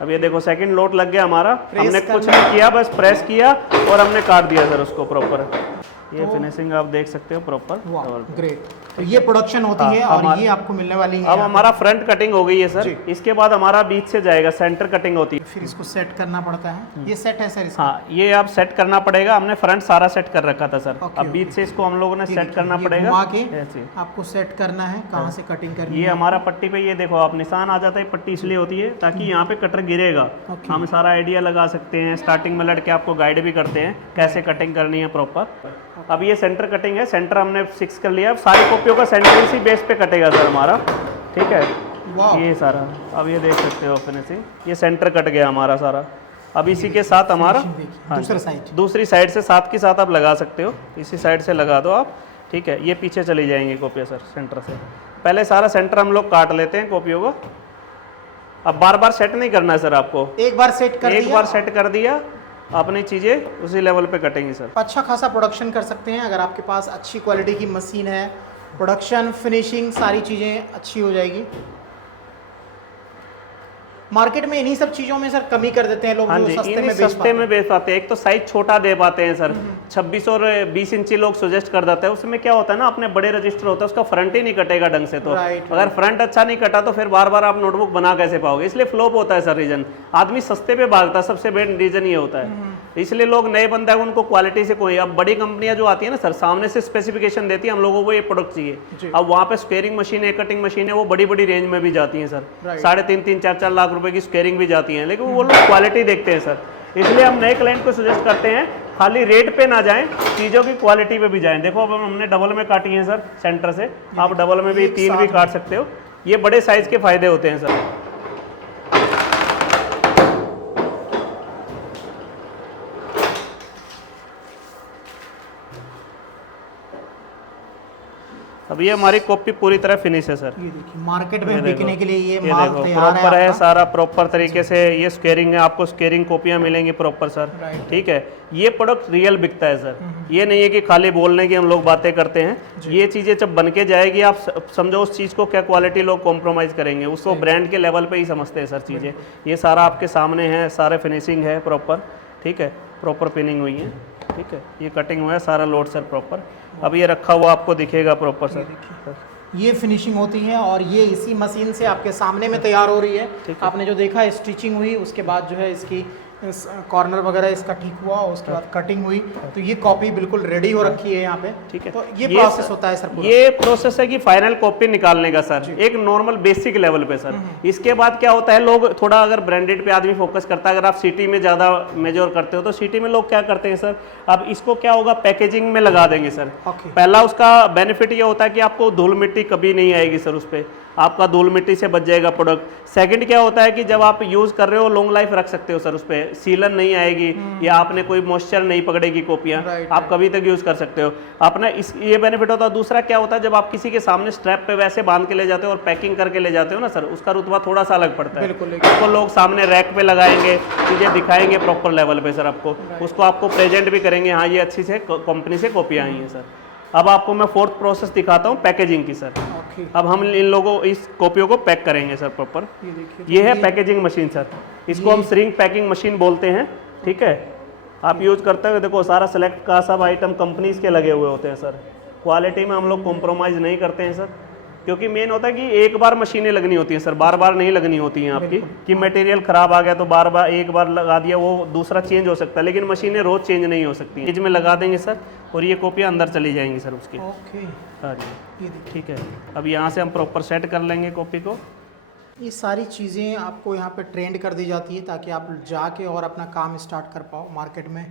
अब ये देखो सेकंड लोड लग गया हमारा, हमने कुछ नहीं किया, बस प्रेस किया और हमने काट दिया सर उसको प्रॉपर। ये फिनिशिंग आप देख सकते हो प्रॉपर। ग्रेट, तो ये प्रोडक्शन होती है और ये आपको मिलने वाली है। अब हमारा फ्रंट कटिंग हो गई है सर, इसके बाद हमारा बीच से जाएगा, सेंटर कटिंग होती है। फिर इसको सेट करना पड़ता है, ये सेट है सर इसका? हाँ, ये आप सेट करना पड़ेगा, हमने फ्रंट सारा सेट कर रखा था सर। अब बीच से इसको हम लोगों ने सेट करना पड़ेगा, घुमा के आपको सेट करना है। कहाँ से कटिंग करनी है? ये हमारा पट्टी पे, ये देखो आप निशान आ जाता है, पट्टी इसलिए होती है ताकि यहाँ पे कटर गिरेगा, हम सारा आइडिया लगा सकते हैं। स्टार्टिंग में लड़के आपको गाइड भी करते हैं कैसे कटिंग करनी है प्रॉपर। अब ये सेंटर कटिंग है, सेंटर हमने फिक्स कर लिया। अब सारी कॉपियों का सेंटर इसी बेस पे कटेगा सर हमारा, ठीक है। ये सारा अब ये देख सकते हो फिनिशिंग, ये सेंटर कट गया हमारा सारा। अब इसी के साथ हमारा दूसरी साइड से साथ के साथ आप लगा सकते हो, इसी साइड से लगा दो आप, ठीक है। ये पीछे चली जाएंगी कॉपियाँ सर सेंटर से। पहले सारा सेंटर हम लोग काट लेते हैं कॉपियों को। अब बार बार सेट नहीं करना है सर आपको, एक बार सेट कर दिया अपनी चीज़ें उसी लेवल पे कटेंगी सर। अच्छा खासा प्रोडक्शन कर सकते हैं अगर आपके पास अच्छी क्वालिटी की मशीन है। प्रोडक्शन, फिनिशिंग, सारी चीज़ें अच्छी हो जाएगी। मार्केट में इन्हीं सब चीज़ों में सर कमी कर देते हैं लोग, हाँ जी, सस्ते में बेच पाते हैं। एक तो साइज छोटा दे पाते हैं सर, 26 और 20 इंची लोग सजेस्ट कर देते हैं। उसमें क्या होता है ना, अपने बड़े रजिस्टर होता है, उसका फ्रंट ही नहीं कटेगा ढंग से। तो अगर फ्रंट अच्छा नहीं कटा तो फिर बार बार आप नोटबुक बना कैसे पाओगे, इसलिए फ्लॉप होता है सर। रीजन आदमी सस्ते पे भागता है, सबसे मेन रीजन ये होता है। इसलिए लोग नए बंदा है उनको क्वालिटी से कोई, अब बड़ी कंपनियां जो आती है ना सर, सामने से स्पेसिफिकेशन देती है हम लोगों को ये प्रोडक्ट चाहिए। अब वहाँ पे स्क्वेयरिंग मशीन है, कटिंग मशीन है, वो बड़ी बड़ी रेंज में भी जाती हैं सर, 3.5 4 लाख रुपए की स्क्वेयरिंग भी जाती हैं, लेकिन वो लोग क्वालिटी देखते हैं सर। इसलिए हम नए क्लाइंट को सजेस्ट करते हैं खाली रेट पे ना जाएं, चीज़ों की क्वालिटी पे भी जाएं। देखो अब हमने डबल में काटी है सर सेंटर से, आप डबल में भी 3 भी काट सकते हो। ये बड़े साइज के फायदे होते हैं सर। अब ये हमारी कॉपी पूरी तरह फिनिश है सर। ये देखिए मार्केट में बिकने के लिए ये माल तैयार है सारा प्रॉपर तरीके से। ये स्क्वेयरिंग है, आपको स्क्वेयरिंग कॉपियाँ मिलेंगी प्रॉपर सर, ठीक है। ये प्रोडक्ट रियल बिकता है सर, ये नहीं है कि खाली बोलने की हम लोग बातें करते हैं। ये चीज़ें जब बन के जाएगी, आप समझो उस चीज़ को क्या क्वालिटी लोग कॉम्प्रोमाइज़ करेंगे, उसको ब्रांड के लेवल पर ही समझते हैं सर चीज़ें। ये सारा आपके सामने है, सारे फिनिशिंग है प्रॉपर, ठीक है, प्रॉपर पिनिंग हुई है, ठीक है। ये कटिंग हुआ है सारा लोड सर प्रॉपर। अब ये रखा हुआ आपको दिखेगा प्रॉपर सर। ये फिनिशिंग होती है और ये इसी मशीन से आपके सामने में तैयार हो रही है। आपने जो देखा स्टिचिंग हुई, उसके बाद जो है इसकी कॉर्नर वगैरह इसका ठीक हुआ, उसके बाद कटिंग हुई, तो ये कॉपी बिल्कुल रेडी हो रखी है यहाँ पे, ठीक है। तो ये प्रोसेस होता है सर पूरा। ये प्रोसेस है कि फाइनल कॉपी निकालने का सर, एक नॉर्मल बेसिक लेवल पे सर। इसके बाद क्या होता है, लोग थोड़ा अगर ब्रांडेड पे आदमी फोकस करता है, अगर आप सिटी में ज़्यादा मेजर करते हो तो सिटी में लोग क्या करते हैं सर, अब इसको क्या होगा पैकेजिंग में लगा देंगे सर। पहला उसका बेनिफिट ये होता है कि आपको धूल मिट्टी कभी नहीं आएगी सर उस पर। आपका धूल मिट्टी से बच जाएगा प्रोडक्ट। सेकंड क्या होता है कि जब आप यूज़ कर रहे हो लॉन्ग लाइफ रख सकते हो सर, उस पर सीलन नहीं आएगी या आपने कोई मॉइस्चर नहीं पकड़ेगी कॉपियाँ, आप कभी तक यूज़ कर सकते हो अपना। इस ये बेनिफिट होता है। दूसरा क्या होता है, जब आप किसी के सामने स्ट्रैप पे वैसे बांध के ले जाते हो और पैकिंग करके ले जाते हो ना सर, उसका रुतबा थोड़ा सा अलग पड़ता है। उसको लोग सामने रैक पे लगाएंगे, चीज़ें दिखाएंगे प्रॉपर लेवल पे सर आपको, उसको आपको प्रेजेंट भी करेंगे, हाँ ये अच्छी से कंपनी से कॉपियाँ आई हैं सर। अब आपको मैं फोर्थ प्रोसेस दिखाता हूँ पैकेजिंग की सर। अब हम इन लोगों इस कॉपियों को पैक करेंगे सर प्रॉपर। ये है पैकेजिंग मशीन सर, इसको हम श्रिंक पैकिंग मशीन बोलते हैं। ठीक है, आप यूज करते हुए देखो सारा सेलेक्ट का सब आइटम कंपनीज के लगे हुए होते हैं सर। क्वालिटी में हम लोग कॉम्प्रोमाइज़ नहीं करते हैं सर, क्योंकि मेन होता है कि एक बार मशीनें लगनी होती हैं सर, बार बार नहीं लगनी होती हैं आपकी, कि मटेरियल ख़राब आ गया तो बार बार एक बार लगा दिया वो दूसरा चेंज हो सकता है, लेकिन मशीनें रोज़ चेंज नहीं हो सकती। फ्रिज में लगा देंगे सर और ये कॉपियाँ अंदर चली जाएंगी सर उसकी। हाँ जी, ठीक है। अब यहाँ से हम प्रॉपर सेट कर लेंगे कॉपी को। ये सारी चीज़ें आपको यहाँ पे ट्रेंड कर दी जाती है ताकि आप जाके और अपना काम स्टार्ट कर पाओ मार्केट में।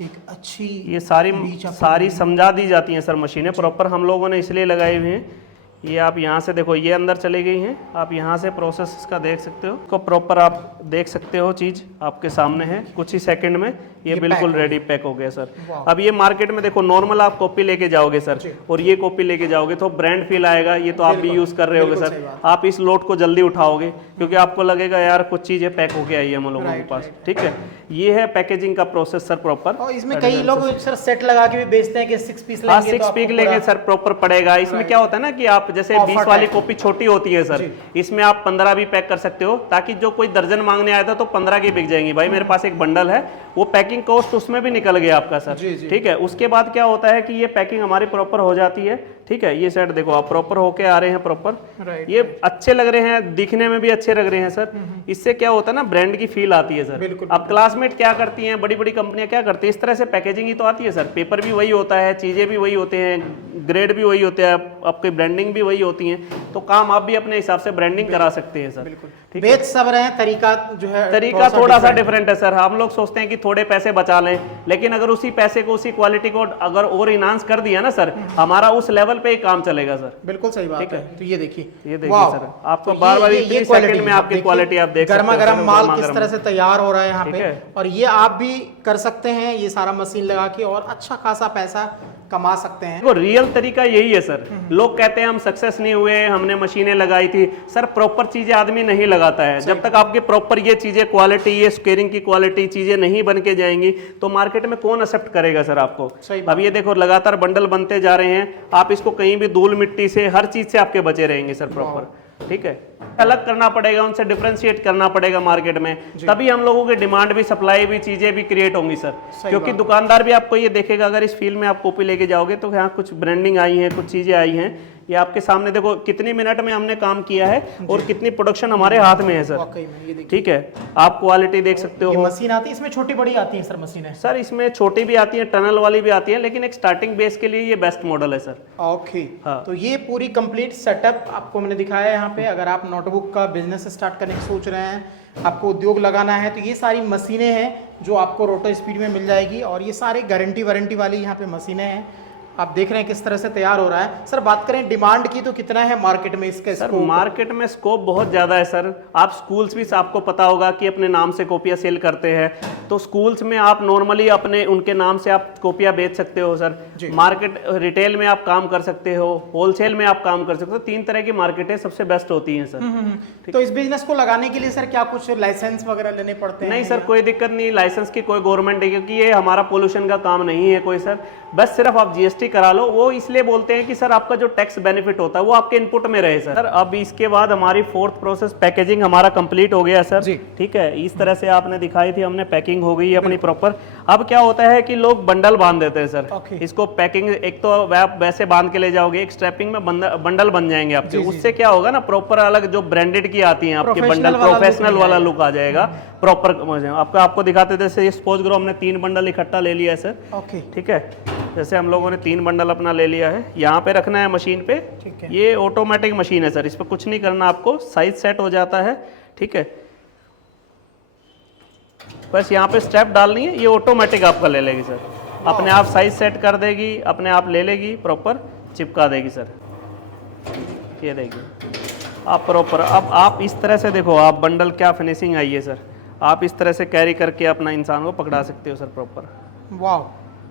एक अच्छी ये सारी समझा दी जाती हैं सर मशीनें प्रॉपर, हम लोगों ने इसलिए लगाई हुई हैं। ये आप यहाँ से देखो, ये अंदर चली गई हैं, आप यहाँ से प्रोसेस इसका देख सकते हो, इसको प्रॉपर आप देख सकते हो, चीज़ आपके सामने है। कुछ ही सेकंड में ये बिल्कुल रेडी पैक हो गया सर। अब ये मार्केट में देखो नॉर्मल आप कॉपी लेके जाओगे सर और ये कॉपी लेके जाओगे तो ब्रांड फील आएगा, ये तो आप भी यूज़ कर रहे होगे सर। आप इस लोड को जल्दी उठाओगे क्योंकि आपको लगेगा यार कुछ चीज़ें पैक होके आई है हम लोगों के पास। ठीक है, ये है पैकेजिंग का प्रोसेस सर प्रॉपर। और इसमें कई लोग सर सेट लगा के भी बेचते हैं कि 6 पीस लेंगे। हाँ 6 पीस लेंगे सर प्रॉपर पड़ेगा। इसमें क्या होता है ना कि आप जैसे 20 वाली कॉपी छोटी होती है सर, इसमें आप 15 भी पैक कर सकते हो, ताकि जो कोई दर्जन मांगने आया था तो 15 की बिक जाएंगी। भाई मेरे पास एक बंडल है, वो पैकिंग कॉस्ट उसमें भी निकल गया आपका सर। ठीक है, उसके बाद क्या होता है कि ये पैकिंग हमारी प्रॉपर हो जाती है। ठीक है, ये सेट देखो आप प्रॉपर होके आ रहे हैं प्रॉपर, ये अच्छे लग रहे हैं, दिखने में भी अच्छे लग रहे हैं सर। इससे क्या होता है ना ब्रांड की फील आती है सर। अब क्लासमेट क्या करती हैं, बड़ी बड़ी कंपनियां क्या करती है, इस तरह से पैकेजिंग ही तो आती है सर। पेपर भी वही होता है, चीजें भी वही होते हैं, ग्रेड भी वही होते हैं, आपकी ब्रांडिंग भी वही होती है, तो काम आप भी अपने हिसाब से ब्रांडिंग करा सकते हैं सर। बेच सब रहे हैं, तरीका जो है तरीका थोड़ा सा डिफरेंट है सर। हम लोग सोचते हैं कि थोड़े पैसे बचा लें, लेकिन अगर उसी पैसे को उसी क्वालिटी को अगर और इनहांस कर दिया ना सर, हमारा उस लेवल पे ही काम चलेगा सर। बिल्कुल सही बात है। तो ये देखिए सर, आपको बार बार 30 सेकंड में आपकी क्वालिटी आप देख सकते हैं। गर्मा गर्म माल किस तरह से तैयार हो रहा है यहाँ पे, और ये आप भी कर सकते हैं ये सारा मशीन लगा के और अच्छा खासा पैसा कमा सकते हैं। वो रियल तरीका यही है सर। लोग कहते हैं हम सक्सेस नहीं हुए, हमने मशीनें लगाई थी सर। प्रॉपर चीजें आदमी नहीं लगाता है। जब तक आपके प्रॉपर ये चीजें क्वालिटी, ये स्केरिंग की क्वालिटी चीजें नहीं बन के जाएंगी तो मार्केट में कौन एक्सेप्ट करेगा सर आपको। अब ये देखो लगातार बंडल बनते जा रहे हैं, आप इसको कहीं भी धूल मिट्टी से हर चीज से आपके बचे रहेंगे सर प्रॉपर। ठीक है, अलग करना पड़ेगा, उनसे डिफरेंशिएट करना पड़ेगा मार्केट में, तभी हम लोगों की डिमांड भी, सप्लाई भी, चीजें भी क्रिएट होंगी सर। क्योंकि दुकानदार भी आपको ये देखेगा, अगर इस फील्ड में आप कॉपी लेके जाओगे तो यहाँ कुछ ब्रांडिंग आई है, कुछ चीजें आई हैं, ये आपके सामने देखो कितनी मिनट में हमने काम किया है और कितनी प्रोडक्शन हमारे हाथ में है सर। ठीक है, आप क्वालिटी देख सकते हो। मशीन आती है इसमें, छोटी बड़ी आती है सर मशीनें? सर इसमें छोटी भी आती है, टनल वाली भी आती है, लेकिन एक स्टार्टिंग बेस के लिए ये बेस्ट मॉडल है सर। ओके, तो ये पूरी कंप्लीट सेटअप आपको मैंने दिखाया है यहाँ पे। अगर आप नोटबुक का बिजनेस स्टार्ट करने की सोच रहे हैं, आपको उद्योग लगाना है, तो ये सारी मशीनें हैं जो आपको रोटो स्पीड में मिल जाएगी, और ये सारी गारंटी वारंटी वाली यहाँ पे मशीनें हैं। आप देख रहे हैं किस तरह से तैयार हो रहा है। सर बात करें डिमांड की तो कितना है मार्केट में इसका? सर मार्केट में स्कोप बहुत ज़्यादा है सर। आप स्कूल्स भी, आपको पता होगा कि अपने नाम से कॉपियाँ सेल करते हैं, तो स्कूल्स में आप नॉर्मली अपने उनके नाम से आप कॉपियाँ बेच सकते हो सर। मार्केट रिटेल में आप काम कर सकते हो, होलसेल में आप काम कर सकते हो। 3 तरह की मार्केटें सबसे बेस्ट होती हैं सर। तो इस बिजनेस को लगाने के लिए सर क्या कुछ लाइसेंस वगैरह लेने पड़ते हैं? नहीं सर, कोई दिक्कत नहीं, लाइसेंस की कोई गवर्नमेंट है, क्योंकि ये हमारा पोल्यूशन का काम नहीं है कोई सर। बस सिर्फ आप जीएसटी करा लो। वो इसलिए बोलते हैं कि सर आपका जो टैक्स बेनिफिट होता है वो आपके इनपुट में रहे सर। अब इसके बाद हमारी फोर्थ प्रोसेस पैकेजिंग हमारा कंप्लीट हो गया सर। ठीक है, इस तरह से आपने दिखाई थी, हमने पैकिंग हो गई है अपनी प्रॉपर। अब क्या होता है कि लोग बंडल बांध देते हैं सर। इसको पैकिंग, एक तो आप वैसे बांध के ले जाओगे, एक स्ट्रैपिंग में बंडल बन जाएंगे आपके। उससे क्या होगा ना, प्रॉपर अलग जो ब्रांडेड की आती है आपके बंडल, प्रोफेशनल वाला लुक आ जाएगा प्रॉपर। आपको दिखाते थे, जैसे सपोज करो हमने 3 बंडल इकट्ठा ले लिया है सर। ठीक है, जैसे हम लोगों ने 3 बंडल अपना ले लिया है, यहाँ पे रखना है मशीन पे। ये ऑटोमेटिक मशीन है सर, इस पर कुछ नहीं करना आपको, साइज सेट हो जाता है। ठीक है, बस यहाँ पे स्टेप डालनी है, ये ऑटोमेटिक आपका ले लेगी सर, अपने आप साइज सेट कर देगी, अपने आप ले लेगी, प्रॉपर चिपका देगी सर। ये देखिए, आप प्रॉपर, अब आप इस तरह से देखो, आप बंडल क्या फिनिशिंग आई है सर, आप इस तरह से कैरी करके अपना इंसान को पकड़ा सकते हो सर प्रॉपर। वाह,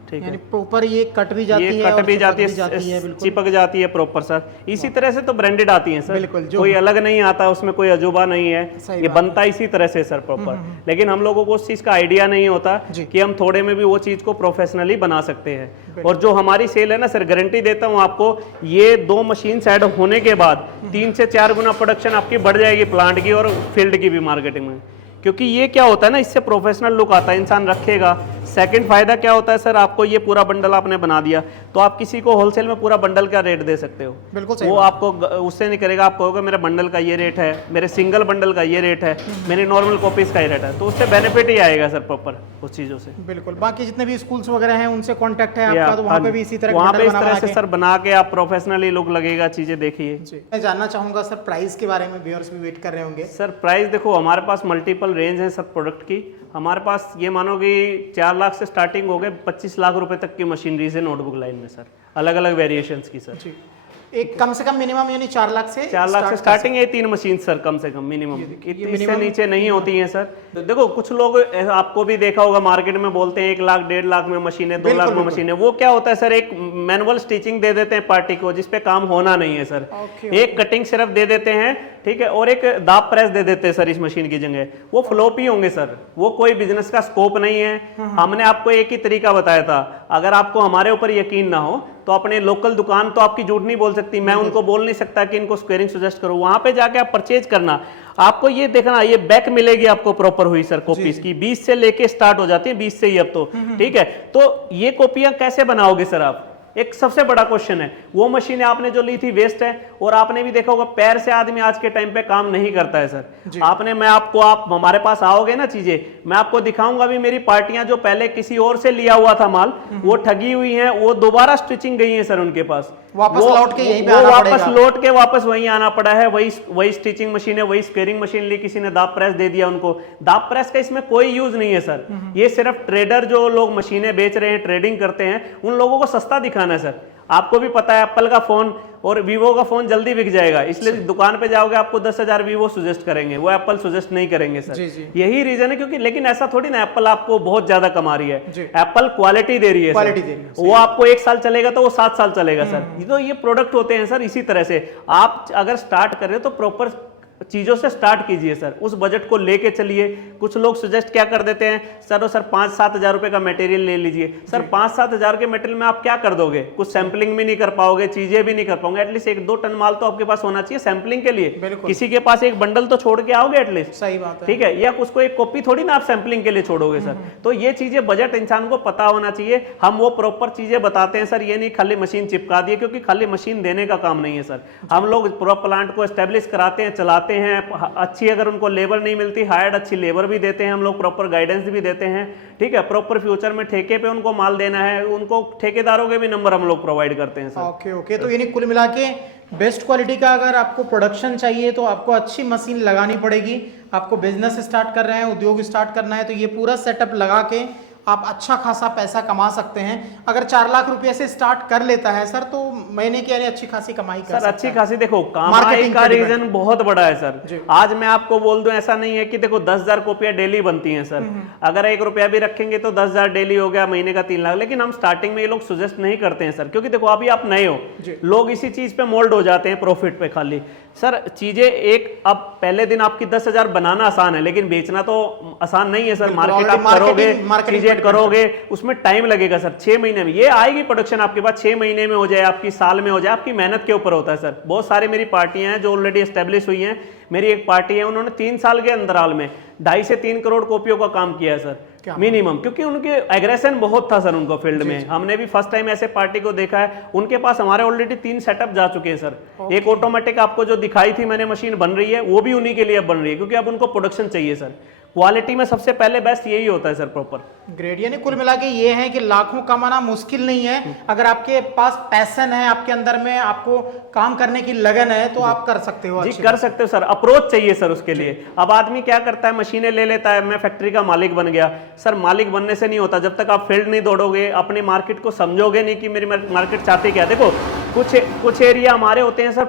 ठीक है, यानी प्रॉपर ये कट भी जाती है, ये कट और भी जाती जाती है है, बिल्कुल। चिपक जाती है प्रॉपर सर। इसी तरह से तो ब्रांडेड आती है सर, बिल्कुल, जो कोई अलग नहीं आता, उसमें कोई अजूबा नहीं है, सही ये बात बनता इसी तरह से सर प्रॉपर। लेकिन हम लोगों को उस चीज़ का आइडिया नहीं होता कि हम थोड़े में भी वो चीज़ को प्रोफेशनली बना सकते हैं। और जो हमारी सेल है ना सर, गारंटी देता हूँ आपको, ये 2 मशीन ऐड होने के बाद 3 से 4 गुना प्रोडक्शन आपकी बढ़ जाएगी प्लांट की और फील्ड की भी मार्केटिंग में। क्योंकि ये क्या होता है ना, इससे प्रोफेशनल लुक आता है, इंसान रखेगा। सेकंड फायदा क्या होता है सर, आपको ये पूरा बंडल आपने बना दिया तो आप किसी को होलसेल में पूरा बंडल का रेट दे सकते हो। बिल्कुल सही वो आपको उससे नहीं करेगा, आप कहोगे मेरे बंडल का ये रेट है, मेरे सिंगल बंडल का ये रेट है, मेरी नॉर्मल कॉपीज का ये रेट है, तो उससे बेनिफिट ही आएगा सर प्रॉपर उस चीज़ों से। बिल्कुल। बाकी जितने भी स्कूल्स वगैरह हैं उनसे कांटेक्ट है आपका, तो वहाँ पे भी इसी तरह वहाँ पे इस बना तरह से के। सर बना के आप प्रोफेशनली लुक लगेगा, चीज़ें देखिए। मैं जानना चाहूंगा सर प्राइस के बारे में, व्यूअर्स भी वेट कर रहे होंगे। सर प्राइस देखो, हमारे पास मल्टीपल रेंज है सर प्रोडक्ट की। हमारे पास ये मानो कि 4 लाख से स्टार्टिंग हो गए 25 लाख रुपए तक की मशीनरीज है नोटबुक लाइन में सर, अलग अलग वेरिएशंस की सर। एक कम से कम मिनिमम यानी 4 लाख से 4 लाख से स्टार्टिंग है 3 मशीन सर, कम से कम मिनिमम, इससे नीचे नहीं होती हैं सर। देखो कुछ लोग, आपको भी देखा होगा मार्केट में बोलते हैं 1 लाख 1.5 लाख में मशीन है, 2 लाख में मशीन है। वो क्या होता है सर, एक मैनुअल स्टिचिंग दे देते हैं पार्टी को जिसपे काम होना नहीं है सर, एक कटिंग सिर्फ दे देते हैं, ठीक है, और एक दाब प्रेस दे देते हैं सर इस मशीन की जगह। वो फ्लॉप ही होंगे सर, वो कोई बिजनेस का स्कोप नहीं है। हमने आपको एक ही तरीका बताया था, अगर आपको हमारे ऊपर यकीन ना हो तो अपने लोकल दुकान तो आपकी झूठ नहीं बोल सकती, मैं उनको बोल नहीं सकता कि इनको स्क्वेयरिंग सजेस्ट करो, वहां पे जाके आप परचेज करना। आपको ये देखना, ये बैक मिलेगी आपको प्रॉपर हुई सर कॉपीज की, 20 से लेके स्टार्ट हो जाती है, 20 से ही अब तो, ठीक है। तो ये कॉपियां कैसे बनाओगे सर आप, एक सबसे बड़ा क्वेश्चन है। वो मशीनें आपने जो ली थी वेस्ट है, और आपने भी देखा होगा पैर से आदमी आज के टाइम पे काम नहीं करता है सर। आपने, मैं आपको, आप हमारे पास आओगे ना चीजें, मैं आपको दिखाऊंगा भी मेरी पार्टियां जो पहले किसी और से लिया हुआ था माल, वो ठगी हुई हैं, वो दोबारा स्टिचिंग गई है सर उनके पास, वापस लौट के यहीं पे वो आना वापस पड़ेगा। लौट के वापस वहीं आना पड़ा है। वही स्टिचिंग मशीन है, वही स्क्वेयरिंग मशीन ली, किसी ने दाब प्रेस दे दिया उनको। दाब प्रेस का इसमें कोई यूज नहीं है सर, ये सिर्फ ट्रेडर जो लोग मशीनें बेच रहे हैं, ट्रेडिंग करते हैं, उन लोगों को सस्ता दिखाना है सर। आपको भी पता है एप्पल का फोन और वीवो का फोन जल्दी बिक जाएगा, इसलिए दुकान पे जाओगे आपको 10,000 वीवो सजेस्ट करेंगे, वो एप्पल सजेस्ट नहीं करेंगे सर। यही रीजन है, क्योंकि लेकिन ऐसा थोड़ी ना एप्पल आपको बहुत ज्यादा कमा रही है, एप्पल क्वालिटी दे रही है सर। वो आपको 1 साल चलेगा तो वो 7 साल चलेगा सर। तो ये प्रोडक्ट होते हैं सर। इसी तरह से आप अगर स्टार्ट कर रहे हो तो प्रॉपर चीजों से स्टार्ट कीजिए सर, उस बजट को लेके चलिए। कुछ लोग सजेस्ट क्या कर देते हैं, सर 5-7 हजार रुपए का मटेरियल ले लीजिए। सर 5-7 हजार के मटेरियल में आप क्या कर दोगे, कुछ सैंपलिंग भी नहीं कर पाओगे, चीजें भी नहीं कर पाओगे। एटलीस्ट 1-2 टन माल तो आपके पास होना चाहिए सैंपलिंग के लिए। किसी के पास एक बंडल तो छोड़ के आओगे एटलीस्ट, सही बात है, ठीक है, या उसको एक कॉपी थोड़ी ना आप सैंपलिंग के लिए छोड़ोगे सर। तो ये चीजें बजट इंसान को पता होना चाहिए। हम वो प्रॉपर चीजें बताते हैं सर, ये नहीं खाली मशीन चिपका दिए, क्योंकि खाली मशीन देने का काम नहीं है सर। हम लोग पूरा प्लांट को एस्टेब्लिश कराते हैं, चलाते हैं, अच्छी अगर उनको लेबर नहीं मिलती, हायर्ड अच्छी लेबर भी देते हैं हम लोग, प्रॉपर गाइडेंस भी देते हैं, ठीक है। प्रॉपर फ्यूचर में ठेके पे उनको माल देना है, उनको ठेकेदारों के भी नंबर हम लोग प्रोवाइड करते हैं सर। ओके। तो यानी कुल मिला के बेस्ट क्वालिटी का अगर आपको प्रोडक्शन चाहिए तो आपको अच्छी मशीन लगानी पड़ेगी। आपको बिजनेस स्टार्ट कर रहे हैं, उद्योग स्टार्ट करना है, तो ये पूरा सेटअप लगा के आप अच्छा खासा पैसा कमा सकते हैं। अगर 4 लाख रुपए से स्टार्ट कर लेता है सर, तो महीने की यानी अच्छी खासी कमाई कर सर। सकता अच्छी है। खासी, देखो कमाई का रीजन बहुत बड़ा है सर। आज मैं आपको बोल दूं, ऐसा नहीं है कि देखो 10,000 कॉपियां डेली बनती हैं सर, अगर 1 रुपया भी रखेंगे तो 10,000 डेली हो गया, महीने का 3 लाख। लेकिन हम स्टार्टिंग में ये लोग सजेस्ट नहीं करते हैं सर, क्योंकि देखो अभी आप नए हो, लोग इसी चीज पे मोल्ड हो जाते हैं प्रॉफिट पे खाली सर। चीजें एक, अब पहले दिन आपकी 10,000 बनाना आसान है, लेकिन बेचना तो आसान नहीं है सर। मार्केट आप करोगे, चीजें करोगे, उसमें टाइम लगेगा सर। 6 महीने में ये आएगी प्रोडक्शन आपके पास, 6 महीने में हो जाए, आपकी साल में हो जाए, आपकी मेहनत के ऊपर होता है सर। बहुत सारी मेरी पार्टियां हैं जो ऑलरेडी एस्टेब्लिश हुई हैं। मेरी एक पार्टी है, उन्होंने 3 साल के अंतराल में 2.5 से 3 करोड़ कॉपियों का काम किया है सर मिनिमम, क्योंकि उनके एग्रेशन बहुत था सर उनको फील्ड में। हमने भी फर्स्ट टाइम ऐसे पार्टी को देखा है, उनके पास हमारे ऑलरेडी 3 सेटअप जा चुके हैं सर। एक ऑटोमेटिक आपको जो दिखाई थी मैंने मशीन बन रही है, वो भी उन्हीं के लिए बन रही है, क्योंकि अब उनको प्रोडक्शन चाहिए सर। क्वालिटी में सबसे पहले बेस्ट यही होता है सर प्रॉपर। ग्रेड, यानी कुल मिला के ये है कि लाखों कमाना मुश्किल नहीं है। अगर आपके पास पैशन है, आपके अंदर में आपको काम करने की लगन है, तो आप कर सकते हो। जी कर सकते हो सर, अप्रोच चाहिए सर उसके लिए। अब आदमी क्या करता है, मशीनें ले लेता है, मैं फैक्ट्री का मालिक बन गया। सर मालिक बनने से नहीं होता, जब तक आप फील्ड नहीं दौड़ोगे, अपने मार्केट को समझोगे नहीं कि मेरी मार्केट चाहती क्या। देखो कुछ एरिया हमारे होते हैं सर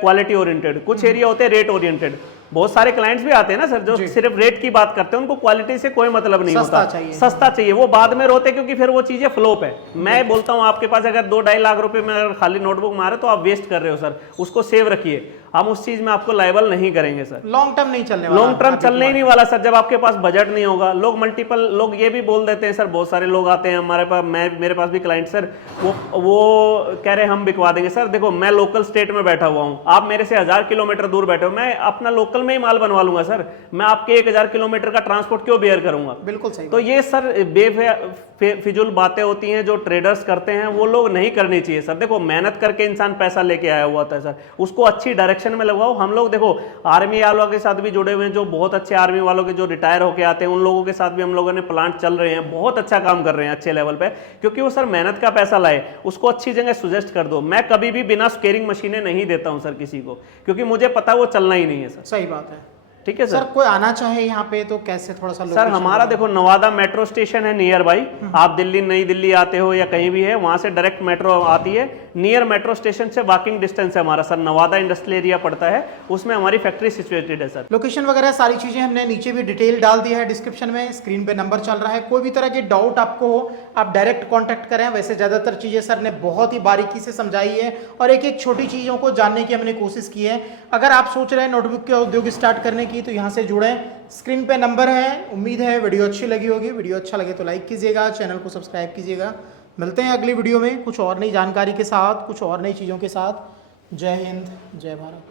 क्वालिटी ओरिएंटेड, कुछ एरिया होते हैं रेट ओरिएंटेड। बहुत सारे क्लाइंट्स भी आते हैं ना सर जो सिर्फ रेट की बात करते हैं, उनको क्वालिटी से कोई मतलब नहीं होता, सस्ता चाहिए, वो बाद में रोते क्योंकि फिर वो चीजें फ्लॉप है। मैं बोलता हूँ आपके पास अगर 2-2.5 लाख रुपए में अगर खाली नोटबुक मारे तो आप वेस्ट कर रहे हो सर, उसको सेव रखिए, हम उस चीज में आपको लायबल नहीं करेंगे सर। लॉन्ग टर्म नहीं चलने वाला, लॉन्ग टर्म चलने ही नहीं वाला सर, जब आपके पास बजट नहीं होगा। लोग मल्टीपल लोग ये भी बोल देते हैं सर, बहुत सारे लोग आते हैं हमारे पास, मेरे पास भी क्लाइंट सर, वो कह रहे हैं हम बिकवा देंगे। सर देखो मैं लोकल स्टेट में बैठा हुआ हूँ, आप मेरे से 1000 किलोमीटर दूर बैठे हो, मैं अपना लोकल में ही माल बनवा लूंगा सर, मैं आपके 1000 किलोमीटर का ट्रांसपोर्ट क्यों बेयर करूंगा? बिल्कुल सही। तो ये सर फिजूल बातें होती हैं जो ट्रेडर्स करते हैं, वो लोग नहीं करनी चाहिए सर। देखो मेहनत करके इंसान पैसा लेके आया हुआ था सर, उसको अच्छी डायरेक्शन में लगवाओ। हम लोग देखो आर्मी वालों के साथ भी जुड़े हुए हैं, जो बहुत अच्छे आर्मी वालों के जो रिटायर होके आते हैं, उन लोगों के साथ भी हम लोगों ने प्लांट चल रहे हैं, बहुत अच्छा काम कर रहे हैं अच्छे लेवल पे, क्योंकि वो सर मेहनत का पैसा लाए, उसको अच्छी जगह सुजेस्ट कर दो। मैं कभी भी बिना स्केरिंग मशीनें नहीं देता हूं सर किसी को, क्योंकि मुझे पता वो चलना ही नहीं है सर। सही बात है, ठीक है सर। कोई आना चाहे यहाँ पे तो कैसे, थोड़ा सा सर हमारा देखो नवादा मेट्रो स्टेशन है नियर बाई, आप दिल्ली नई दिल्ली आते हो या कहीं भी है, वहां से डायरेक्ट मेट्रो आती है, नियर मेट्रो स्टेशन से वॉकिंग डिस्टेंस है हमारा सर। नवादा इंडस्ट्रियल एरिया पड़ता है, उसमें हमारी फैक्ट्री सिचुएटेड है सर। लोकेशन वगैरह सारी चीजें हमने नीचे भी डिटेल डाल दिया है डिस्क्रिप्शन में, स्क्रीन पे नंबर चल रहा है, कोई भी तरह की डाउट आपको हो आप डायरेक्ट कॉन्टैक्ट करें। वैसे ज्यादातर चीजें सर ने बहुत ही बारीकी से समझाई है और एक एक छोटी चीजों को जानने की हमने कोशिश की है। अगर आप सोच रहे हैं नोटबुक का उद्योग स्टार्ट करने की तो यहाँ से जुड़ें, स्क्रीन पे नंबर है। उम्मीद है वीडियो अच्छी लगी होगी, वीडियो अच्छा लगे तो लाइक कीजिएगा, चैनल को सब्सक्राइब कीजिएगा। मिलते हैं अगली वीडियो में कुछ और नई जानकारी के साथ, कुछ और नई चीज़ों के साथ। जय हिंद, जय भारत।